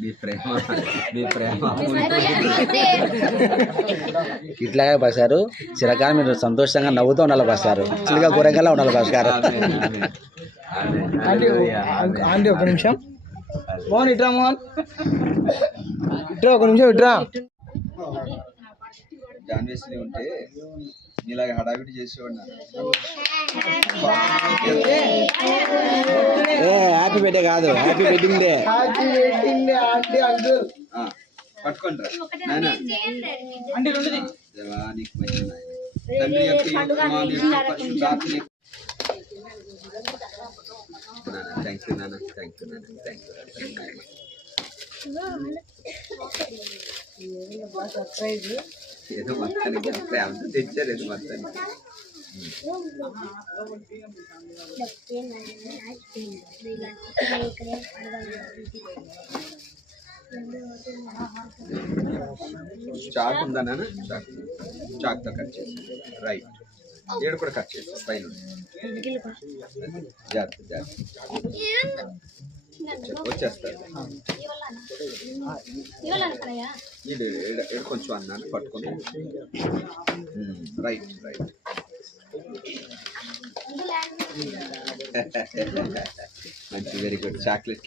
మీ ప్రేమ ఇట్లాగే బసారు చిరకాలం మీరు సంతోషంగా నవ్వుతూ ఉండాలి బసారు చిలుగా కూరగాయలా ఉండాలి బస్గారు. ఆంటీ ఒక నిమిషం మోహన్ ఇట్రా, మోహన్ ఇట్రా ఒక నిమిషం ఇట్రా. జాన్వేశ్వరి ఉంటే నీలాగా హడావిడి చేసేవాడు. హ్యాపీ బర్త్డే కాదు, happy wedding day. Aunty uncle పట్టుకోండి నాయనా. దేవా నీకు మంచి నాయన. తండ్రి యొక్క యువకుమారుని యొక్క పరిశుద్ధాత్మ యొక్క థ్యాంక్ యూ నాన్న, థ్యాంక్ యూ నాన్న, థ్యాంక్ యూ. ఏదో మొత్తానికి ప్రేమతో తెచ్చారు, ఏదో మొత్తానికి. చాక్ ఉందా నాన్న? చాక్తో కట్ చేసి రైట్. ఏడు కూడా కట్ చేసి పైన జాగ్రత్త జాగ్రత్త వచ్చేస్తారు. ఏడు కొంచెం అన్నాను పట్టుకొని రైట్ రైట్. మంచి వెరీ గుడ్ చాక్లెట్.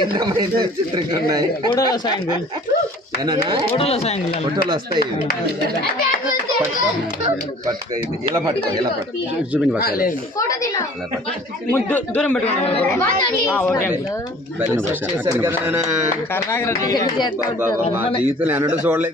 ఏంటమ్మా ఎంత చిత్రంగా ఉన్నాయి. ఫోటోలు వస్తాయి. పట్టుకో ఇది ఇలా పట్టుకో, ఇలా పట్టుకో చూపించి బసారు. దూరం పెట్టుకున్నాం చేశారు కదా. మా జీవితంలో ఎన్నడూ చూడలేదు.